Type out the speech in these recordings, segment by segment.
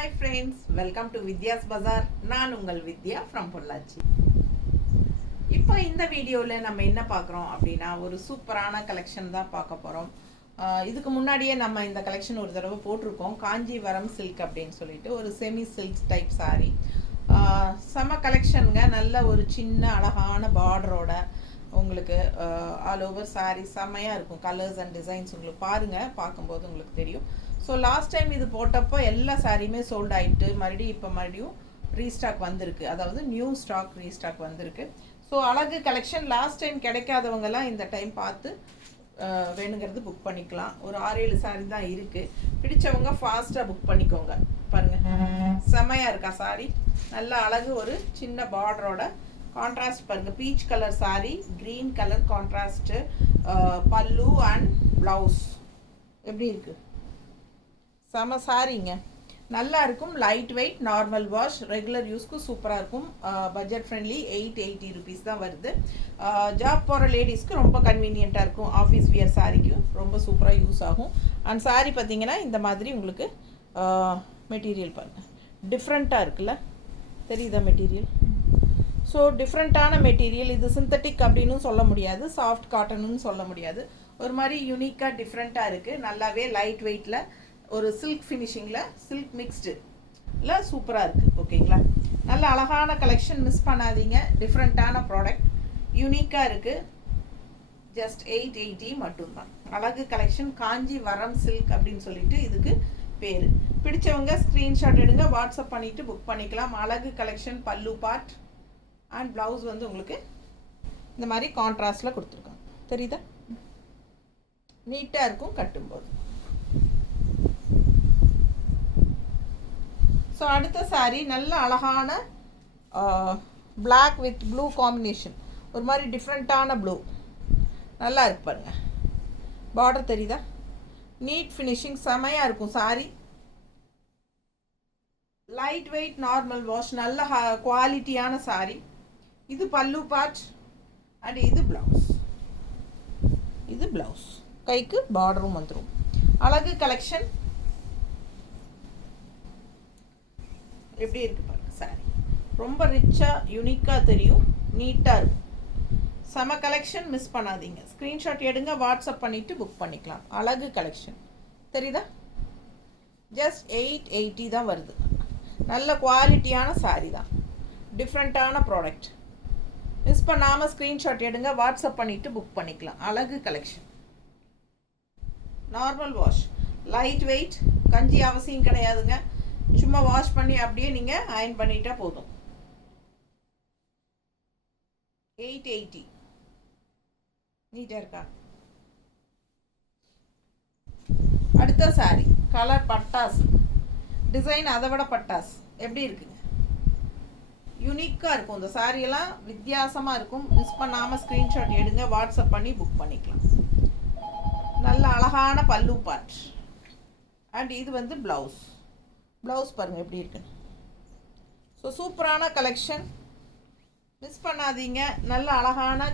Hi friends, welcome to Vidya's Bazaar. நான் உங்கள் வித்யா from Pollachi. இப்போ இந்த வீடியோவில் நம்ம என்ன பார்க்குறோம் அப்படின்னா ஒரு சூப்பரான கலெக்ஷன் தான் பார்க்க போகிறோம். இதுக்கு முன்னாடியே நம்ம இந்த கலெக்ஷன் ஒரு தடவை போட்டிருக்கோம். காஞ்சிவரம் சில்க் அப்படின்னு சொல்லிட்டு ஒரு செமி சில்க் டைப் சாரீ. செம கலெக்ஷனுங்க. நல்ல ஒரு சின்ன அழகான பார்டரோட உங்களுக்கு ஆல் ஓவர் சாரீ செம்மையாக இருக்கும். கலர்ஸ் அண்ட் டிசைன்ஸ் உங்களுக்கு பாருங்கள், பார்க்கும்போது உங்களுக்கு தெரியும். ஸோ லாஸ்ட் டைம் இது போட்டப்போ எல்லா சாரியுமே சோல்ட் ஆகிட்டு மறுபடியும் ரீஸ்டாக் வந்திருக்கு. அதாவது நியூ ஸ்டாக் ரீஸ்டாக் வந்திருக்கு. ஸோ அழகு கலெக்ஷன் லாஸ்ட் டைம் கிடைக்காதவங்கெல்லாம் இந்த டைம் பார்த்து வேணுங்கிறது புக் பண்ணிக்கலாம். ஒரு 6-7 சாரி தான் இருக்குது. பிடிச்சவங்க ஃபாஸ்ட்டாக புக் பண்ணிக்கோங்க. பாருங்கள், செம்மையாக இருக்கா சாரி. நல்ல அழகு ஒரு சின்ன பார்டரோட கான்ட்ராஸ்ட் பாருங்கள். Peach colour sari, green colour contrast, pallu and blouse எப்படி இருக்குது. செம சாரிங்க, நல்லா இருக்கும். Light weight, normal wash, regular யூஸ்க்கு சூப்பராக இருக்கும். Budget friendly. 880 ருபீஸ் தான் வருது. ஜாப் போகிற லேடிஸ்க்கு ரொம்ப கன்வீனியண்ட்டாக இருக்கும். ஆஃபீஸ் வியர் சாரிக்கு ரொம்ப சூப்பராக யூஸ் ஆகும். அண்ட் சாரி பார்த்தீங்கன்னா இந்த மாதிரி உங்களுக்கு மெட்டீரியல் பாருங்கள், டிஃப்ரெண்ட்டாக இருக்குல்ல, தெரியுதா மெட்டீரியல். ஸோ டிஃப்ரெண்ட்டான மெட்டீரியல். இது சிந்தட்டிக் அப்படின்னு சொல்ல முடியாது, சாஃப்ட் காட்டனுன்னு சொல்ல முடியாது. ஒரு மாதிரி யூனிக்காக டிஃப்ரெண்ட்டாக இருக்குது. நல்லாவே லைட் வெயிட்டில் ஒரு சில்க் ஃபினிஷிங்கில், சில்க் மிக்ஸ்டு இல்லை, சூப்பராக இருக்குது. ஓகேங்களா, நல்ல அழகான கலெக்ஷன், மிஸ் பண்ணாதீங்க. டிஃப்ரெண்ட்டான ப்ராடக்ட், யூனிக்காக இருக்குது. ஜஸ்ட் 880 மட்டும்தான். அழகு கலெக்ஷன், காஞ்சிவரம் சில்க் அப்படின்னு சொல்லிட்டு இதுக்கு பேர். பிடிச்சவங்க ஸ்க்ரீன்ஷாட் எடுங்க, வாட்ஸ்அப் பண்ணிவிட்டு புக் பண்ணிக்கலாம். அழகு கலெக்ஷன், பல்லு பார்ட் அண்ட் ப்ளவுஸ் வந்து உங்களுக்கு இந்த மாதிரி கான்ட்ராஸ்டில் கொடுத்துருக்காங்க. தெரியுதா, நீட்டாக இருக்கும் கட்டும்போது. ஸோ அடுத்த சாரீ நல்ல அழகான பிளாக் வித் ப்ளூ காம்பினேஷன். ஒரு மாதிரி டிஃப்ரெண்ட்டான ப்ளூ, நல்லா இருக்கு பாருங்கள். பார்டர் தெரியுதா, நீட் ஃபினிஷிங், செமையாக இருக்கும் sari. Light weight, normal wash, நல்ல குவாலிட்டியான சாரீ. இது பல்லு பார்ட் அண்ட் இது ப்ளவுஸ். இது ப்ளவுஸ், கைக்கு பார்டரும் வந்துடும். அழகு கலெக்ஷன் எப்படி இருக்குது பாருங்கள். சாரி ரொம்ப ரிச்சாக யூனிக்காக தெரியும், நீட்டாக இருக்கும். செம கலெக்ஷன், மிஸ் பண்ணாதீங்க. ஸ்க்ரீன்ஷாட் எடுங்க, வாட்ஸ்அப் பண்ணிவிட்டு புக் பண்ணிக்கலாம். அழகு கலெக்ஷன் தெரியுதா, ஜஸ்ட் 880 தான் வருது. நல்ல குவாலிட்டியான சாரீ தான், டிஃப்ரெண்ட்டான ப்ராடக்ட். மிஸ் பண்ணாமல் ஸ்க்ரீன்ஷாட் எடுங்க, வாட்ஸ்அப் பண்ணிவிட்டு புக் பண்ணிக்கலாம். அழகு collection, normal wash, light weight, கஞ்சி அவசியம் கிடையாதுங்க. சும்மா வாஷ் பண்ணி அப்படியே நீங்கள் அயன் பண்ணிட்டா போதும். 880 நீட்டாக இருக்கா. அடுத்த சாரி கலர் பட்டாஸ் டிசைன், அதை விட பட்டாஸ் எப்படி இருக்குங்க, யூனிக்காக இருக்கும். இந்த சாரியெல்லாம் வித்தியாசமாக இருக்கும். மிஸ் பண்ணாமல் ஸ்க்ரீன்ஷாட் எடுங்க, வாட்ஸ்அப் பண்ணி புக் பண்ணிக்கலாம். நல்ல அழகான பல்லு பார்ட் அண்ட் இது வந்து ப்ளவுஸ். ப்ளவுஸ் பாருங்கள் எப்படி இருக்குன்னு. ஸோ சூப்பரான கலெக்ஷன், மிஸ் பண்ணாதீங்க. நல்ல அழகான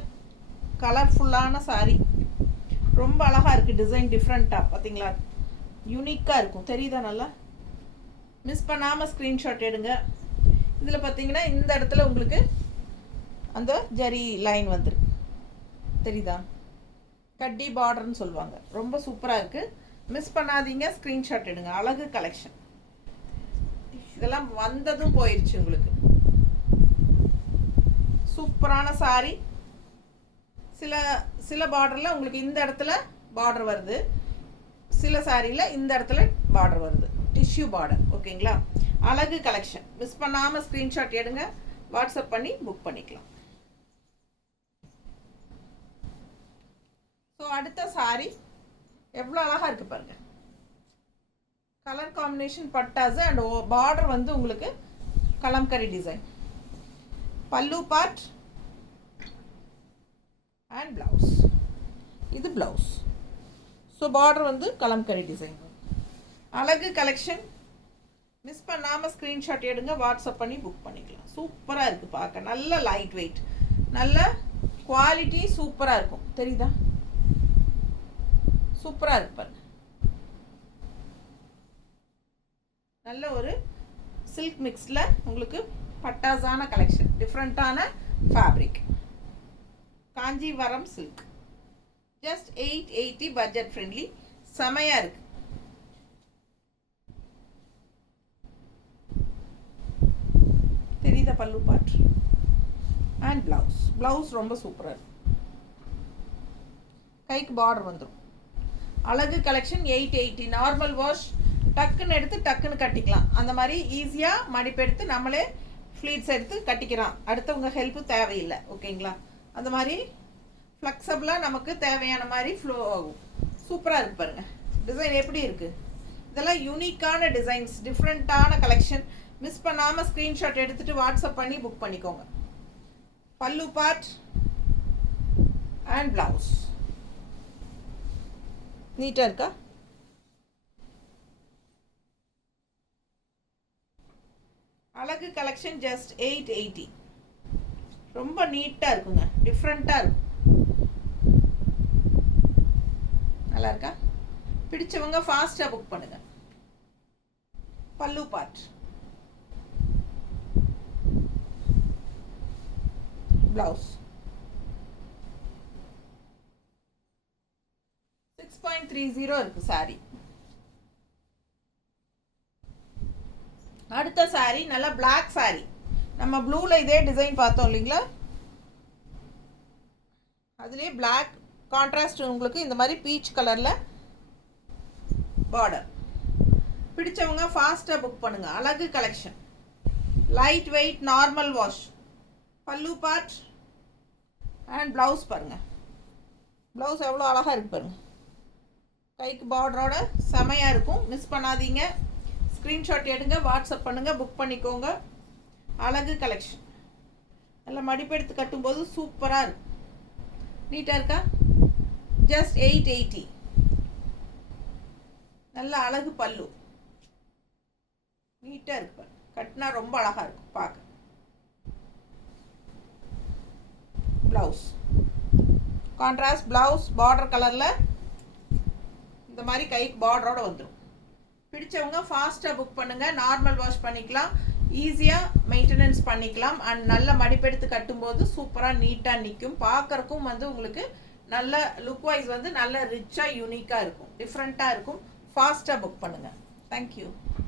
கலர்ஃபுல்லான சாரீ, ரொம்ப அழகாக இருக்குது. டிசைன் டிஃப்ரெண்ட்டாக பார்த்தீங்களா, யூனிக்காக இருக்கும். தெரியுதா, நல்லா மிஸ் பண்ணாமல் ஸ்க்ரீன்ஷாட் எடுங்க. இதில் பார்த்தீங்கன்னா இந்த இடத்துல உங்களுக்கு அந்த ஜரி லைன் வந்துருக்கு, தெரியுதா, கட்டி பார்டர்னு சொல்லுவாங்க. ரொம்ப சூப்பராக இருக்குது, மிஸ் பண்ணாதீங்க. ஸ்க்ரீன்ஷாட் எடுங்க. அழகு கலெக்ஷன். இதெல்லாம் வந்ததும் போயிடுச்சு உங்களுக்கு. சூப்பரான சாரி. சில பார்டரில் உங்களுக்கு இந்த இடத்துல பார்டர் வருது, சில சாரியில் இந்த இடத்துல பார்டர் வருது, டிஷ்யூ பார்டர். ஓகேங்களா, அழகு கலெக்ஷன். மிஸ் பண்ணாமல் ஸ்க்ரீன்ஷாட் எடுங்க, வாட்ஸ்அப் பண்ணி புக் பண்ணிக்கலாம். ஸோ அடுத்த சாரி எவ்வளோ அழகாக இருக்குது பாருங்கள். Colour combination Pattas and border வந்து உங்களுக்கு கலம்கரி டிசைன். பல்லு பார்ட் அண்ட் ப்ளவுஸ். இது ப்ளவுஸ். ஸோ பார்டர் வந்து கலம்கரி டிசைன். அழகு கலெக்ஷன், மிஸ் பண்ணாமல் ஸ்க்ரீன்ஷாட் எடுங்க, வாட்ஸ்அப் பண்ணி புக் பண்ணிக்கலாம். சூப்பராக இருக்குது பார்க்க. நல்ல லைட் வெயிட், நல்ல குவாலிட்டி, சூப்பராக இருக்கும். தெரியுதா, சூப்பராக இருக்கு பாருங்க. நல்ல ஒரு சில்க் மிக்ஸில் உங்களுக்கு பட்டாசான கலெக்ஷன், டிஃப்ரெண்ட்டான fabric. Kanchivaram silk, just 880, budget friendly, செமையாக இருக்கு. தெரியுதா பல்லு பார்ட் அண்ட் ப்ளவுஸ் ரொம்ப சூப்பராக இருக்கு. கைக்கு பார்டர் வந்துடும். அழகு கலெக்ஷன் 880. நார்மல் வாஷ், டக்குன்னு எடுத்து டக்குன்னு கட்டிக்கலாம். அந்த மாதிரி ஈஸியாக மடிப்பெடுத்து நம்மளே ஃப்ளீட்ஸ் எடுத்து கட்டிக்கலாம். அடுத்தவங்க ஹெல்ப்பு தேவையில்லை. ஓகேங்களா? அந்த மாதிரி ஃப்ளெக்சபிளாக நமக்கு தேவையான மாதிரி ஃப்ளோ ஆகும். சூப்பராக இருக்கு பாருங்கள். டிசைன் எப்படி இருக்குது? இதெல்லாம் யூனிக்கான டிசைன்ஸ், டிஃப்ரெண்ட்டான கலெக்ஷன். மிஸ் பண்ணாமல் ஸ்க்ரீன்ஷாட் எடுத்துகிட்டு வாட்ஸ்அப் பண்ணி புக் பண்ணிக்கோங்க. பல்லு பார்ட் அண்ட் ப்ளவுஸ் நீட்டாக இருக்கா? அழகு கலெக்ஷன் ஜஸ்ட் 880. ரொம்ப நீட்டாக இருக்குங்க, டிஃப்ரெண்ட்டாக இருக்கும். நல்லா இருக்கா? பிடிச்சவங்க ஃபாஸ்ட்டாக புக் பண்ணுங்க. பல்லு பார்ட், ப்ளவுஸ் 6.30 இருக்கு சாரி. அடுத்த சாரி நல்லா பிளாக் சாரி. நம்ம ப்ளூவில் இதே டிசைன் பார்த்தோம் இல்லைங்களா? அதுலேயே பிளாக் கான்ட்ராஸ்ட் உங்களுக்கு இந்த மாதிரி பீச் கலரில் பார்டர். பிடிச்சவங்க ஃபாஸ்ட்டாக புக் பண்ணுங்க. அழகு collection, light weight, normal wash. பல்லு பார்ட் அண்ட் ப்ளவுஸ் பாருங்கள். ப்ளவுஸ் எவ்வளோ அழகாக இருக்கு பாருங்கள். கைக்கு பார்டரோட செமையாக இருக்கும். மிஸ் பண்ணாதீங்க. ஸ்க்ரீன்ஷாட் எடுங்க, வாட்ஸ்அப் பண்ணுங்கள், புக் பண்ணிக்கோங்க. அழகு கலெக்ஷன். நல்லா மடிப்பெடுத்து கட்டும்போது சூப்பராக இருக்கும். நீட்டாக இருக்கா? ஜஸ்ட் 880. நல்ல அழகு பல்லு, நீட்டாக இருக்கு. கட்டினா ரொம்ப அழகாக இருக்கும் பார்க்க. ப்ளவுஸ் கான்ட்ராஸ்ட் ப்ளவுஸ், பார்டர் கலரில் இந்த மாதிரி கைக்கு பார்டரோட வந்துடும். பிடிச்சவங்க ஃபாஸ்ட்டாக புக் பண்ணுங்கள். நார்மல் வாஷ் பண்ணிக்கலாம், ஈஸியாக மெயின்டெனன்ஸ் பண்ணிக்கலாம். அண்ட் நல்ல மடிப்பெடுத்து கட்டும்போது சூப்பராக நீட்டாக நிற்கும். பார்க்குறக்கும் வந்து உங்களுக்கு நல்ல லுக் வைஸ் வந்து நல்ல ரிச்சாக யூனிக்காக இருக்கும், டிஃப்ரெண்ட்டாக இருக்கும். ஃபாஸ்ட்டாக புக் பண்ணுங்கள். தேங்க்யூ.